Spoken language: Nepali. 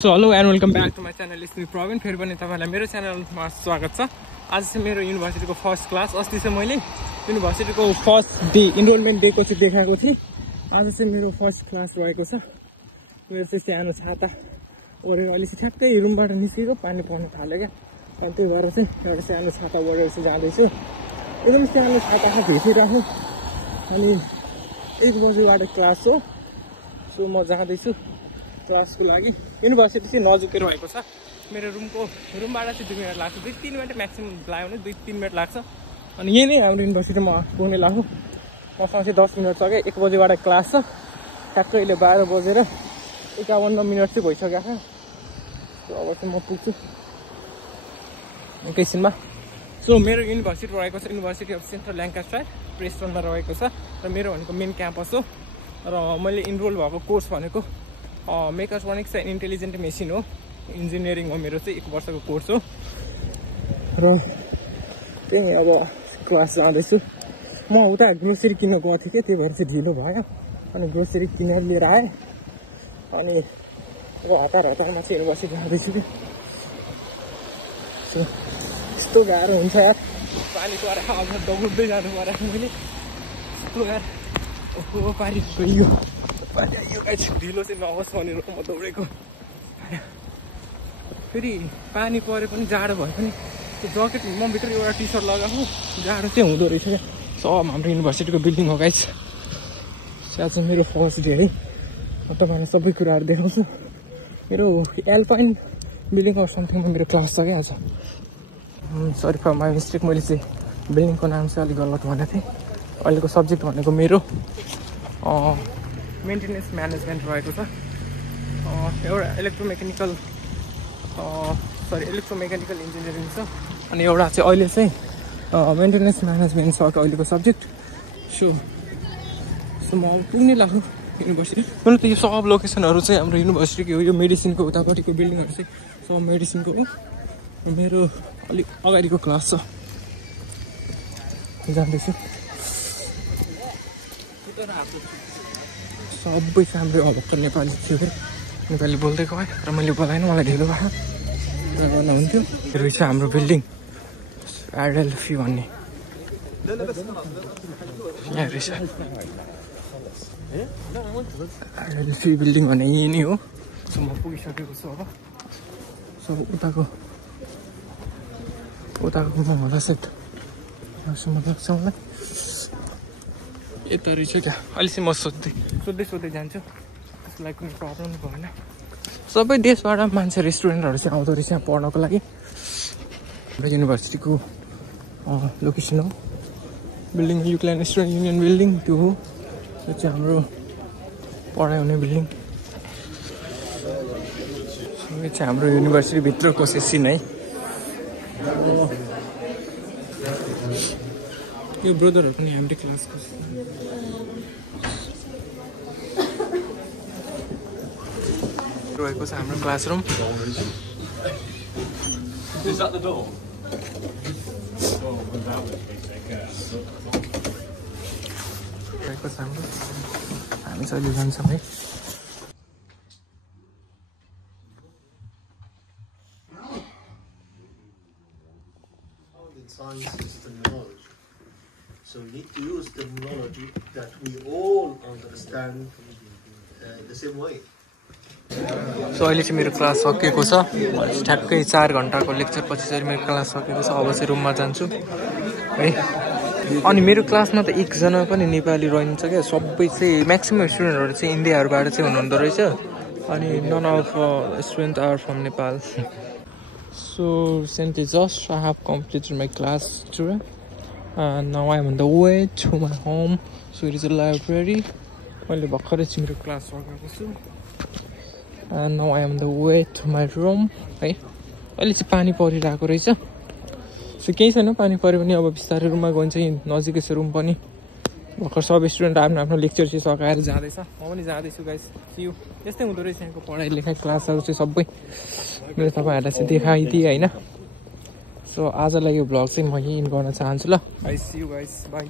So hello and welcome back to my channel. It's me Pravin. फेरि पनि तपाईहरुलाई मेरो च्यानलमा स्वागत छ। आज चाहिँ मेरो युनिभर्सिटीको फर्स्ट क्लास। अस्ति चाहिँ मैले युनिभर्सिटीको फर्स्ट डे इनरोलमेन्ट डे को चाहिँ देखाएको थिएँ। आज चाहिँ मेरो फर्स्ट क्लास रहेको छ। मेरो चाहिँ सानो छाता ओरेर अलि ठ्याक्कै रुमबाट निस्केको पानी पर्न थाल्यो क्या। अनि त्यही भएर चाहिँ एउटा सानो छाता ओरेर चाहिँ जाँदै छु। एकदम सानो छातामा भेटिरहेको। अनि 1 बजेबाट क्लास हो। सो म जाँदै छु क्लासको लागि। युनिभर्सिटी चाहिँ नजिकै रहेको छ। मेरो रुमबाट चाहिँ 2 मिनेट लाग्छ। 2-3 मिनेट म्याक्सिमम लाग्यो भने 2-3 मिनेट लाग्छ। अनि यही नै हाम्रो युनिभर्सिटीमा पुग्ने लाग्यो। मसँग चाहिँ 10 मिनेट छ क्या। 1 बजेबाट क्लास छ। ठ्याक्कै अहिले 12 बजेर 51 मिनेट चाहिँ भइसक्यो छ। अब चाहिँ म पुग्छु एकैछिनमा। सो मेरो युनिभर्सिटी रहेको छ युनिभर्सिटी अफ सेन्ट्रल ल्याङ्कासायर प्रेस्टनमा रहेको छ। र मेरो भनेको मेन क्याम्पस हो। र मैले इनरोल भएको कोर्स भनेको मेकाट्रोनिक्स एन्ड इन्टेलिजेन्ट मेसिन हो। इन्जिनियरिङ हो मेरो चाहिँ 1 वर्षको कोर्स हो। र त्यही अब क्लास जाँदैछु। म उता ग्रोसरी किन्न गएको थिएँ कि त्यही भएर चाहिँ ढिलो भयो। अनि ग्रोसरी किनेर लिएर आएँ। अनि अब हतारमा चाहिँ युनिभर्सिटी जाँदैछु कि। सो यस्तो गाह्रो हुन्छ यार। पानी परेर अब दौड्दै जानु पऱ्यो मैले। यस्तो यार ओहो पानी गयो। यो ढिलो चाहिँ नहोस् भनेर म दौडेको। फेरि पानी परे पनि जाडो भए पनि त्यो ज्याकेट म भित्र एउटा टी सर्ट लगाएको जाडो चाहिँ हुँदो रहेछ क्या। सब हाम्रो युनिभर्सिटीको बिल्डिङ हो गाइस। आज चाहिँ मेरो फर्स्ट डे है। म तपाईँलाई सबै कुराहरू देखाउँछु। मेरो एल्पाइन बिल्डिङ अफ समथिङमा मेरो क्लास छ क्या आज। Sorry for my mistake. मैले चाहिँ बिल्डिङको नाम चाहिँ अलिक गलत भनेको थिएँ। अहिलेको सब्जेक्ट भनेको मेरो मेन्टेनेन्स म्यानेजमेन्ट रहेको छ। एउटा इलेक्ट्रोमेकानिकल इन्जिनियरिङ छ। अनि एउटा चाहिँ अहिले चाहिँ मेन्टेनेन्स म्यानेजमेन्ट छ अहिलेको सब्जेक्ट। सो म पुग्ने लाग्यो युनिभर्सिटी। हुन त यो सब लोकेसनहरू चाहिँ हाम्रो युनिभर्सिटीको हो। यो मेडिसिनको उतापट्टिको बिल्डिङहरू चाहिँ सब मेडिसिनको हो। मेरो अलिक अगाडिको क्लास छ जाँदैछु। सबै हाम्रो भर्खर नेपाली थियो कि नेपाली बोल्दै गएँ र मैले बोलाएन। मलाई ढिलो भयो गर्न हुन्थ्यो। यो चाहिँ हाम्रो बिल्डिङ एडएलफी भन्ने यहाँ रहेछ। एडएलफी बिल्डिङ भन्ने यही नै हो। सो म पुगिसकेको छु अब। सो उताको म होला सेट यहाँसम्म लाग्छ मलाई। यता रहेछ क्या। अहिले चाहिँ म सोध्दै जान्छु। त्यसको लागि कुनै प्रब्लम भएन। सबै देशबाट मान्छे रेस्टुरेन्टहरू चाहिँ आउँदो रहेछ यहाँ पढ्नको लागि। हाम्रो युनिभर्सिटीको लोकेसन हो बिल्डिङ युक्ल्यान्ड स्टुडेन्ट युनियन बिल्डिङ त्यो हो। यो चाहिँ हाम्रो पढाइ हुने बिल्डिङ। यो चाहिँ हाम्रो युनिभर्सिटीभित्रको सेसिन है। यो ब्रदरहरू पनि हाम्रै क्लासको रहेको छ हाम्रो क्लासरुम। रहेको छ हाम्रो। हामी चाहिँ अहिले जान्छौँ है। Science is terminology. So we need to use terminology that we all understand the same way. So अहिले चाहिँ मेरो क्लास सकिएको छ। ठ्याक्कै 4 घन्टाको लेक्चर पछि चाहिँ मेरो क्लास सकिएको छ। अब चाहिँ रुममा जान्छु है। अनि मेरो क्लासमा त एकजना पनि नेपाली रहन्छ क्या। सबै चाहिँ म्याक्सिमम स्टुडेन्टहरू चाहिँ इन्डियाहरूबाट चाहिँ हुनुहुँदो रहेछ। अनि none of student are from Nepal. So recently just I have completed my class today and now I am on the way to my home. So it is a library. मैले भर्खरै चाहिँ मेरो क्लास सकेको छु and now I am on the way to my room है। अहिले चाहिँ पानी परिरहेको रहेछ। सो केही छैन पानी पऱ्यो भने अब बिस्तारै रुममा गइन्छ। नजिकै छ रुम पनि। भर्खर सब स्टुडेन्ट आफ्नो लेक्चर चाहिँ सकाएर जाँदैछ। म पनि जाँदैछु गाइस। See you. यस्तै हुँदो रहेछ यहाँको पढाइ लेखाइ क्लासहरू चाहिँ सबै मैले तपाईँहरूलाई चाहिँ देखाइदिएँ होइन। सो आजलाई यो भ्लग चाहिँ म यहीँ इन गर्न चाहन्छु ल। Guys see you guys by.